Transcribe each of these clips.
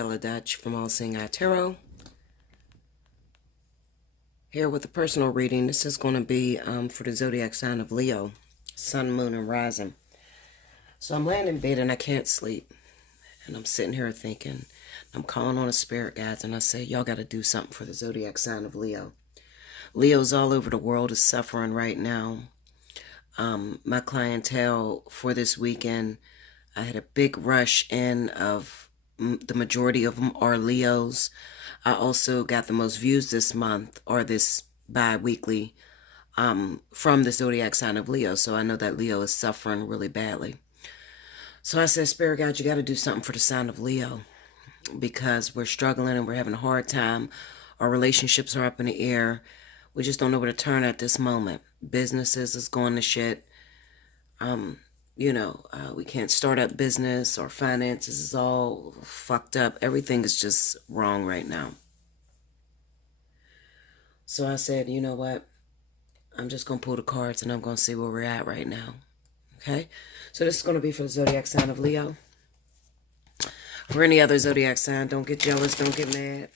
Bella Dutch from Allseeingeyetarot. Here with a personal reading. This is going to be for the zodiac sign of Leo, Sun, Moon, and Rising. So I'm laying in bed and I can't sleep. And I'm sitting here thinking, I'm calling on the spirit guides, and I say, y'all got to do something for the zodiac sign of Leo. Leo's all over the world is suffering right now. My clientele for this weekend, I had a big rush in of the majority of them are Leos. I also got the most views this month, or this bi-weekly, from the zodiac sign of Leo. So I know that Leo is suffering really badly. So I said, Spirit God, you got to do something for the sign of Leo, because we're struggling and we're having a hard time. Our relationships are up in the air. We just don't know where to turn at this moment. Businesses is going to shit. We can't start up business. Our finances is all fucked up. Everything is just wrong right now. So I said, you know what? I'm just going to pull the cards and I'm going to see where we're at right now. Okay? So this is going to be for the zodiac sign of Leo. For any other zodiac sign, don't get jealous, don't get mad.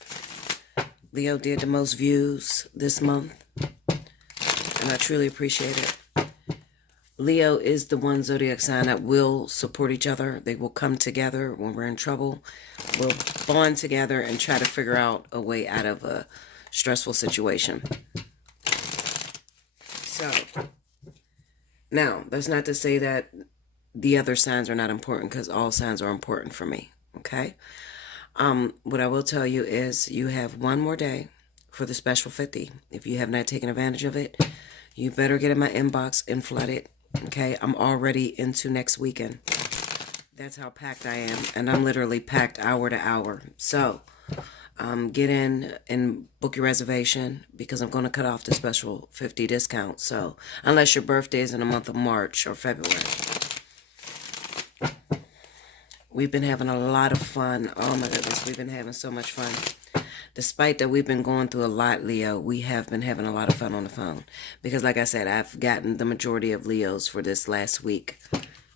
Leo did the most views this month, and I truly appreciate it. Leo is the one zodiac sign that will support each other. They will come together when we're in trouble. We'll bond together and try to figure out a way out of a stressful situation. So, now, that's not to say that the other signs are not important, because all signs are important for me, okay? What I will tell you is you have one more day for the special 50. If you have not taken advantage of it, you better get in my inbox and flood it. Okay, I'm already into next weekend. That's how packed I am. And I'm literally packed hour to hour. So, get in and book your reservation, because I'm going to cut off the special 50 discount. So, unless your birthday is in the month of March or February. We've been having a lot of fun. Oh my goodness, we've been having so much fun. Despite that we've been going through a lot, Leo, we have been having a lot of fun on the phone. Because like I said, I've gotten the majority of Leos for this last week.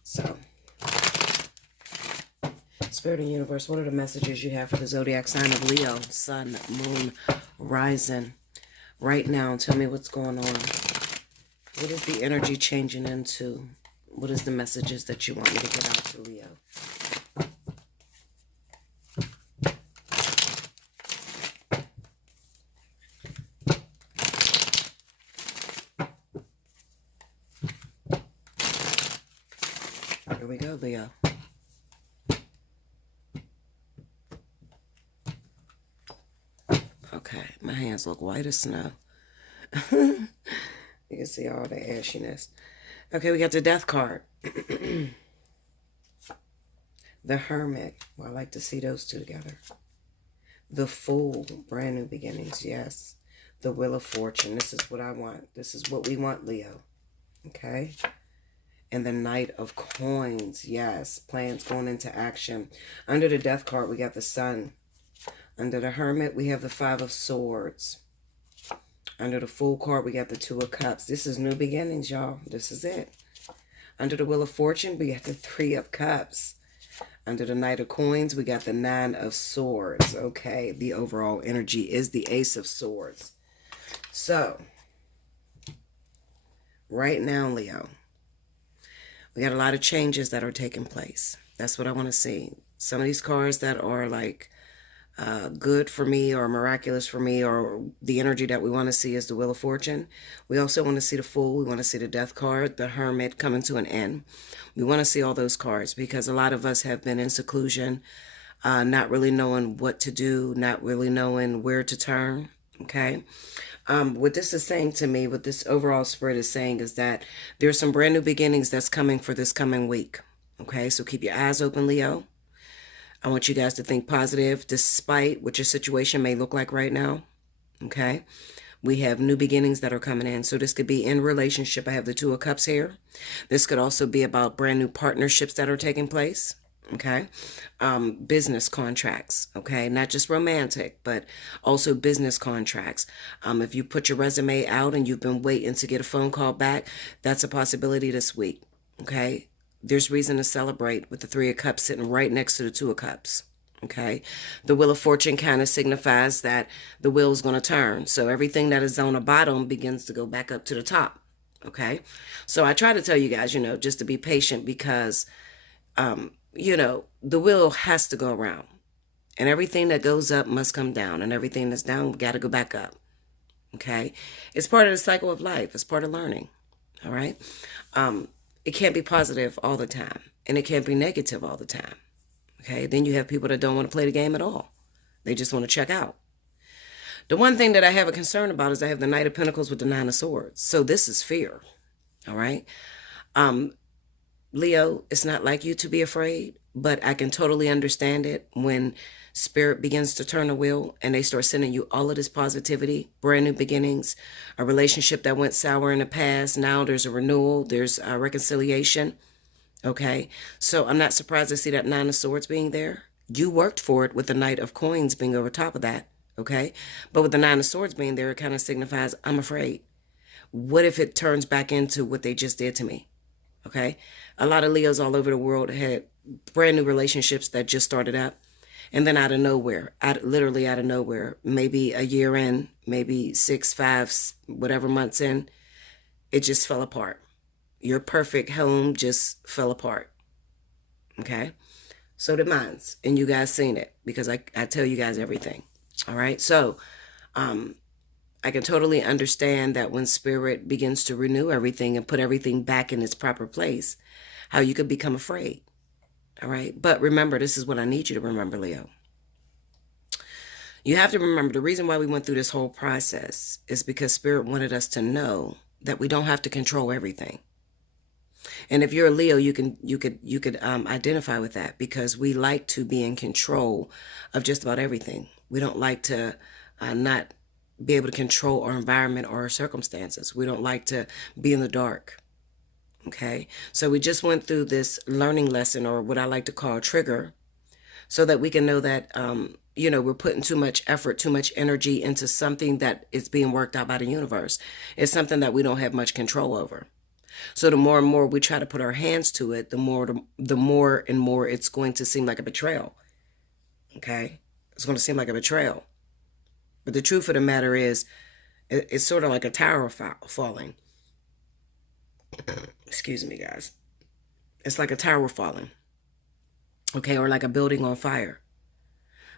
So, Spirit and Universe, what are the messages you have for the zodiac sign of Leo, Sun, Moon, Rising? Right now, tell me what's going on. What is the energy changing into? What is the messages that you want me to get out to Leo? Here we go, Leo. Okay, my hands look white as snow. You can see all the ashiness. Okay, we got the Death card. The Hermit. Well, I like to see those two together. The Fool. Brand new beginnings, yes. The Wheel of Fortune. This is what I want. This is what we want, Leo. Okay? And the Knight of Coins. Yes. Plans going into action. Under the Death card, we got the Sun. Under the Hermit, we have the Five of Swords. Under the Fool card, we got the Two of Cups. This is new beginnings, y'all. This is it. Under the Wheel of Fortune, we got the Three of Cups. Under the Knight of Coins, we got the Nine of Swords. Okay, the overall energy is the Ace of Swords. So, right now, Leo, we got a lot of changes that are taking place. That's what I want to see. Some of these cards that are like good for me or miraculous for me, or the energy that we want to see is the Wheel of Fortune. We also want to see the Fool. We want to see the Death card, the Hermit coming to an end. We want to see all those cards, because a lot of us have been in seclusion, not really knowing what to do, not really knowing where to turn. Okay. What this is saying to me, what this overall spirit is saying, is that there's some brand new beginnings that's coming for this coming week. Okay. So keep your eyes open, Leo. I want you guys to think positive despite what your situation may look like right now. Okay. We have new beginnings that are coming in. So this could be in relationship. I have the Two of Cups here. This could also be about brand new partnerships that are taking place. Okay. Business contracts. Okay. Not just romantic, but also business contracts. If you put your resume out and you've been waiting to get a phone call back, that's a possibility this week. Okay. There's reason to celebrate with the Three of Cups sitting right next to the Two of Cups. Okay. The Wheel of Fortune kind of signifies that the wheel is going to turn. So everything that is on the bottom begins to go back up to the top. Okay. So I try to tell you guys, just to be patient because, the wheel has to go around. And everything that goes up must come down. And everything that's down got to go back up. Okay. It's part of the cycle of life. It's part of learning. All right. It can't be positive all the time. And it can't be negative all the time. Okay, then you have people that don't want to play the game at all. They just want to check out. The one thing that I have a concern about is I have the Knight of Pentacles with the Nine of Swords. So this is fear. All right. Leo, it's not like you to be afraid, but I can totally understand it when spirit begins to turn the wheel and they start sending you all of this positivity, brand new beginnings, a relationship that went sour in the past. Now there's a renewal, there's a reconciliation. Okay, so I'm not surprised to see that Nine of Swords being there. You worked for it with the Knight of Coins being over top of that. Okay, but with the Nine of Swords being there, it kind of signifies I'm afraid. What if it turns back into what they just did to me? Okay, a lot of Leos all over the world had brand new relationships that just started up. And then out of nowhere, literally out of nowhere, maybe a year in, maybe 6, 5, whatever months in, it just fell apart. Your perfect home just fell apart. Okay? So did mine's. And you guys seen it because I tell you guys everything. All right? So I can totally understand that when spirit begins to renew everything and put everything back in its proper place, how you could become afraid. All right? But remember, this is what I need you to remember, Leo. You have to remember the reason why we went through this whole process is because spirit wanted us to know that we don't have to control everything. And if you're a Leo, you could identify with that because we like to be in control of just about everything. We don't like to not be able to control our environment or our circumstances. We don't like to be in the dark. Okay, so we just went through this learning lesson, or what I like to call a trigger, so that we can know that we're putting too much effort, too much energy into something that is being worked out by the universe. It's something that we don't have much control over. So the more and more we try to put our hands to it, the more and more it's going to seem like a betrayal. Okay? It's going to seem like a betrayal. But the truth of the matter is, it's sort of like a tower falling. Excuse me, guys. It's like a tower falling. Okay? Or like a building on fire.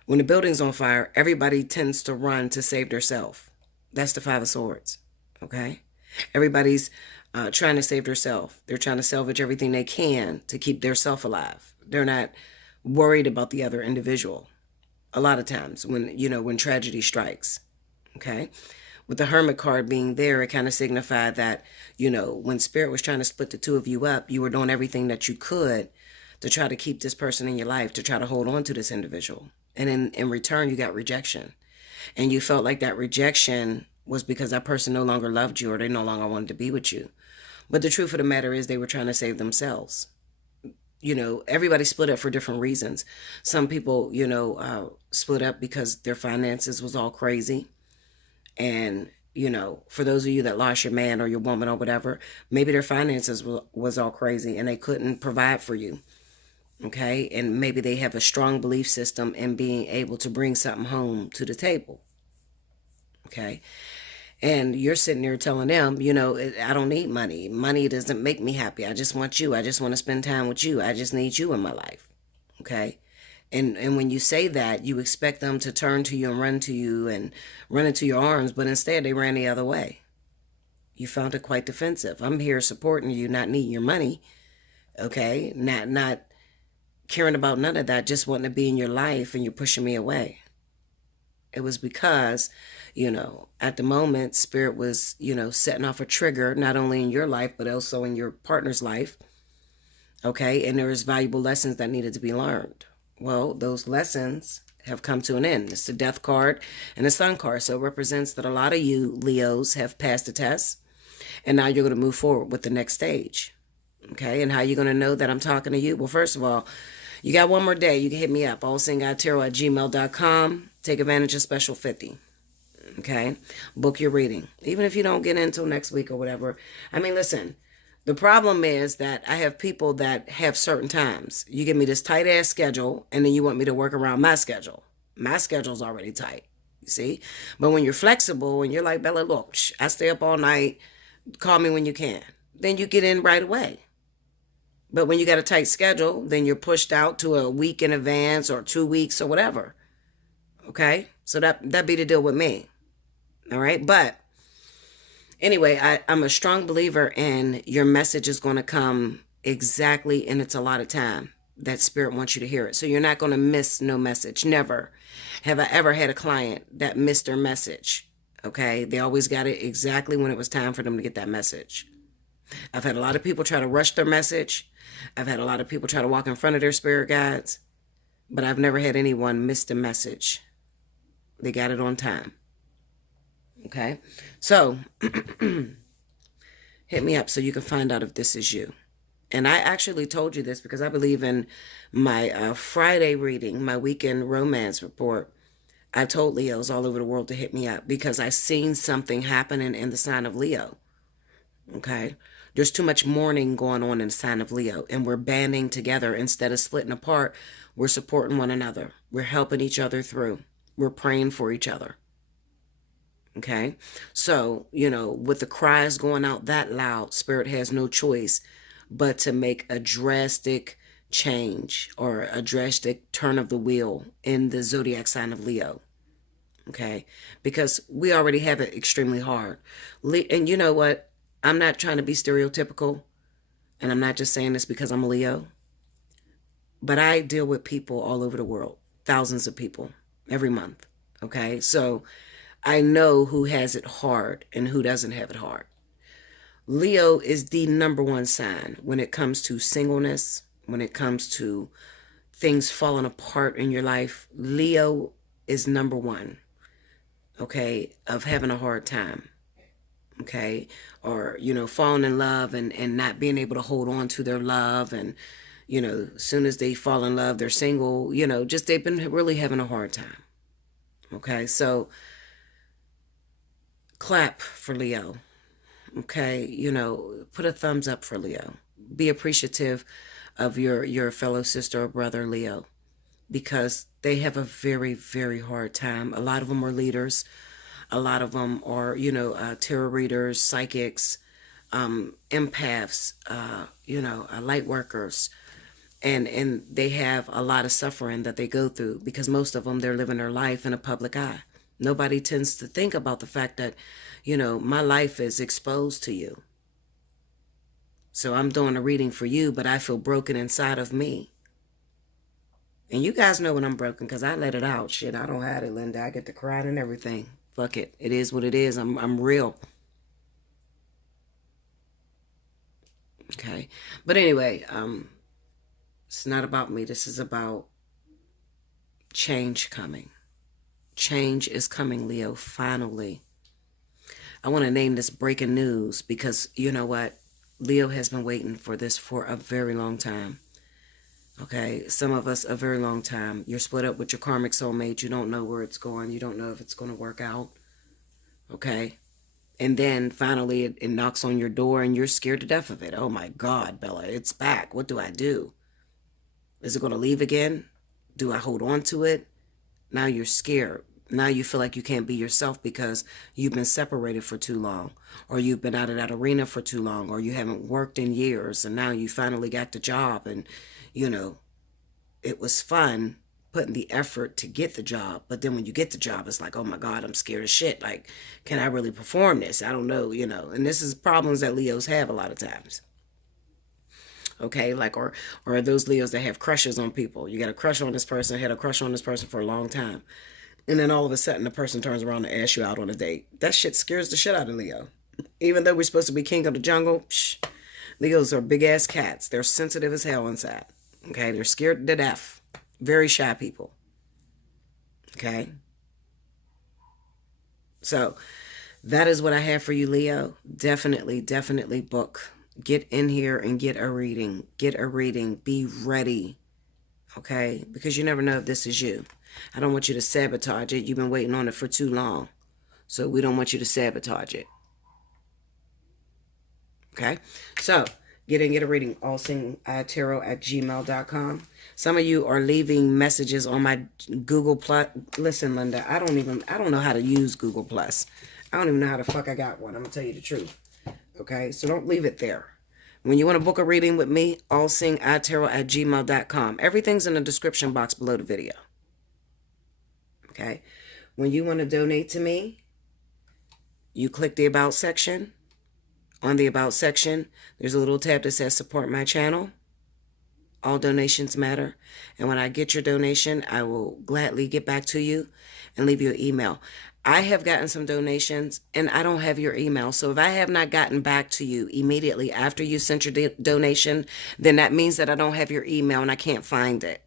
When the building's on fire, everybody tends to run to save themselves. That's the Five of Swords. Okay? Everybody's trying to save themselves. They're trying to salvage everything they can to keep their self alive. They're not worried about the other individual. A lot of times when tragedy strikes. Okay? With the Hermit card being there, it kind of signified that, when spirit was trying to split the two of you up, you were doing everything that you could to try to keep this person in your life, to try to hold on to this individual. And in return, you got rejection. And you felt like that rejection was because that person no longer loved you or they no longer wanted to be with you. But the truth of the matter is they were trying to save themselves. Everybody split up for different reasons. Some people, split up because their finances was all crazy. And, for those of you that lost your man or your woman or whatever, maybe their finances was all crazy and they couldn't provide for you. Okay. And maybe they have a strong belief system in being able to bring something home to the table. Okay. And you're sitting there telling them, I don't need money. Money doesn't make me happy. I just want you. I just want to spend time with you. I just need you in my life. Okay. And when you say that, you expect them to turn to you and run into your arms. But instead, they ran the other way. You found it quite defensive. I'm here supporting you, not needing your money. Okay. Not caring about none of that. Just wanting to be in your life and you're pushing me away. It was because, at the moment, spirit was, setting off a trigger, not only in your life, but also in your partner's life. Okay. And there was valuable lessons that needed to be learned. Well, those lessons have come to an end. It's the Death card and the Sun card. So it represents that a lot of you Leos have passed the test. And now you're going to move forward with the next stage. Okay. And how are you going to know that I'm talking to you? Well, first of all, you got one more day. You can hit me up, allseeingeyetarot@gmail.com. Take advantage of special 50. Okay? Book your reading. Even if you don't get in until next week or whatever. I mean, listen, The problem is that I have people that have certain times. You give me this tight ass schedule, and then you want me to work around my schedule. My schedule's already tight. You see? But when you're flexible and you're like, Bella, look, I stay up all night, call me when you can. Then you get in right away. But when you got a tight schedule, then you're pushed out to a week in advance or 2 weeks or whatever. Okay? So that be the deal with me. All right? But anyway, I'm a strong believer in your message is going to come exactly in its allotted time that spirit wants you to hear it. So you're not going to miss no message. Never have I ever had a client that missed their message. Okay? They always got it exactly when it was time for them to get that message. I've had a lot of people try to rush their message. I've had a lot of people try to walk in front of their spirit guides. But I've never had anyone miss the message. They got it on time. Okay? So, hit me up so you can find out if this is you. And I actually told you this because I believe in my Friday reading, my weekend romance report. I told Leos all over the world to hit me up because I seen something happening in the sign of Leo. Okay? There's too much mourning going on in the sign of Leo, and we're banding together instead of splitting apart. We're supporting one another. We're helping each other through. We're praying for each other. Okay? So, with the cries going out that loud, Spirit has no choice but to make a drastic change or a drastic turn of the wheel in the zodiac sign of Leo. Okay? Because we already have it extremely hard. And you know what? I'm not trying to be stereotypical, and I'm not just saying this because I'm a Leo, but I deal with people all over the world, thousands of people every month, okay? So I know who has it hard and who doesn't have it hard. Leo is the number one sign when it comes to singleness, when it comes to things falling apart in your life. Leo is number one, okay, of having a hard time. Okay, or falling in love and not being able to hold on to their love, and as soon as they fall in love they're single, just they've been really having a hard time. Okay, so clap for Leo. Okay, put a thumbs up for Leo. Be appreciative of your fellow sister or brother Leo, because they have a very, very hard time. A lot of them are leaders. A lot of them are, tarot readers, psychics, empaths, light workers. And they have a lot of suffering that they go through because most of them, they're living their life in a public eye. Nobody tends to think about the fact that, my life is exposed to you. So I'm doing a reading for you, but I feel broken inside of me. And you guys know when I'm broken because I let it out. Shit, I don't hide it, Linda. I get to crying and everything. Fuck it. It is what it is. I'm real. Okay. But anyway, it's not about me. This is about change coming. Change is coming, Leo, finally. I want to name this breaking news because you know what? Leo has been waiting for this for a very long time. Okay, some of us a very long time. You're split up with your karmic soulmate. You don't know where it's going. You don't know if it's going to work out. Okay, and then finally it knocks on your door and you're scared to death of it. Oh my God, Bella, it's back. What do I do? Is it going to leave again? Do I hold on to it? Now you're scared. Now you feel like you can't be yourself because you've been separated for too long, or you've been out of that arena for too long, or you haven't worked in years, and now you finally got the job, and it was fun putting the effort to get the job, but then when you get the job, it's like, oh my God, I'm scared as shit. Like, can I really perform this? I don't know, and this is problems that Leos have a lot of times. Okay, like, or those Leos that have crushes on people. You got a crush on this person, had a crush on this person for a long time. And then all of a sudden, the person turns around and asks you out on a date. That shit scares the shit out of Leo. Even though we're supposed to be king of the jungle, Leos are big-ass cats. They're sensitive as hell inside. Okay? They're scared to death. Very shy people. Okay? So, that is what I have for you, Leo. Definitely, definitely book. Get in here and get a reading. Get a reading. Be ready. Okay? Because you never know if this is you. I don't want you to sabotage it. You've been waiting on it for too long. So we don't want you to sabotage it. Okay? So, get a reading. Allseeingeyetarot@gmail.com. Some of you are leaving messages on my Google Plus. Listen, Linda, I don't know how to use Google Plus. I don't even know how the fuck I got one. I'm going to tell you the truth. Okay? So don't leave it there. When you want to book a reading with me, allseeingeyetarot@gmail.com. Everything's in the description box below the video. Okay? When you want to donate to me, you click the About section. On the About section, there's a little tab that says Support My Channel. All donations matter. And when I get your donation, I will gladly get back to you and leave you an email. I have gotten some donations and I don't have your email. So if I have not gotten back to you immediately after you sent your donation, then that means that I don't have your email and I can't find it.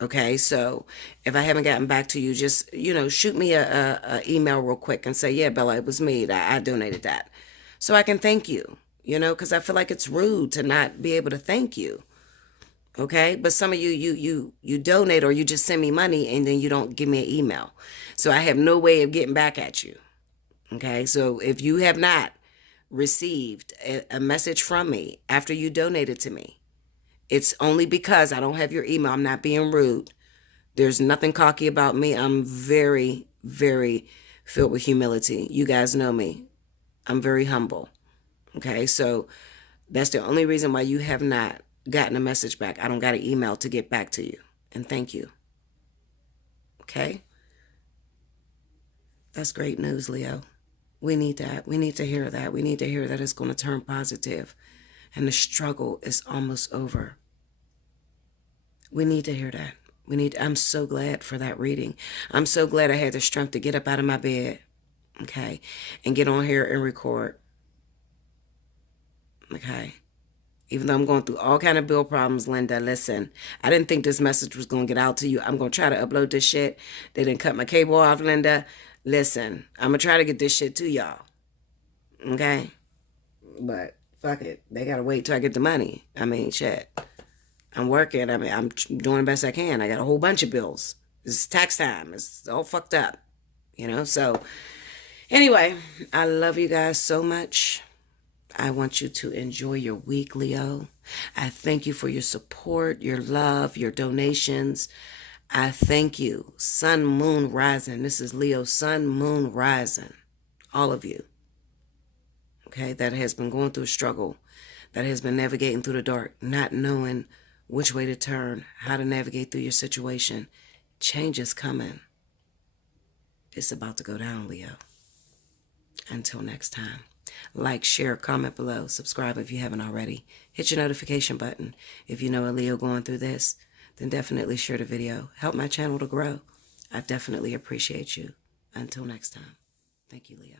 Okay, so if I haven't gotten back to you, just, shoot me a email real quick and say, yeah, Bella, it was me. I donated that. So I can thank you, because I feel like it's rude to not be able to thank you. Okay, but some of you donate or you just send me money and then you don't give me an email. So I have no way of getting back at you. Okay, so if you have not received a message from me after you donated to me, it's only because I don't have your email. I'm not being rude. There's nothing cocky about me. I'm very, very filled with humility. You guys know me. I'm very humble. Okay, so that's the only reason why you have not gotten a message back. I don't got an email to get back to you. And thank you. Okay? That's great news, Leo. We need that. We need to hear that. We need to hear that it's going to turn positive and the struggle is almost over. We need to hear that. I'm so glad for that reading. I'm so glad I had the strength to get up out of my bed, okay, and get on here and record, okay? Even though I'm going through all kind of bill problems, Linda, listen, I didn't think this message was going to get out to you. I'm going to try to upload this shit. They didn't cut my cable off, Linda. Listen, I'm going to try to get this shit to y'all, okay? But fuck it. They got to wait till I get the money. I mean, shit. I'm working. I mean, I'm doing the best I can. I got a whole bunch of bills. It's tax time. It's all fucked up, So anyway, I love you guys so much. I want you to enjoy your week, Leo. I thank you for your support, your love, your donations. I thank you. Sun, moon, rising. This is Leo, sun, moon, rising. All of you. Okay, that has been going through a struggle, that has been navigating through the dark, not knowing which way to turn, how to navigate through your situation. Change is coming. It's about to go down, Leo. Until next time. Like, share, comment below, subscribe if you haven't already. Hit your notification button. If you know a Leo going through this, then definitely share the video. Help my channel to grow. I definitely appreciate you. Until next time. Thank you, Leo.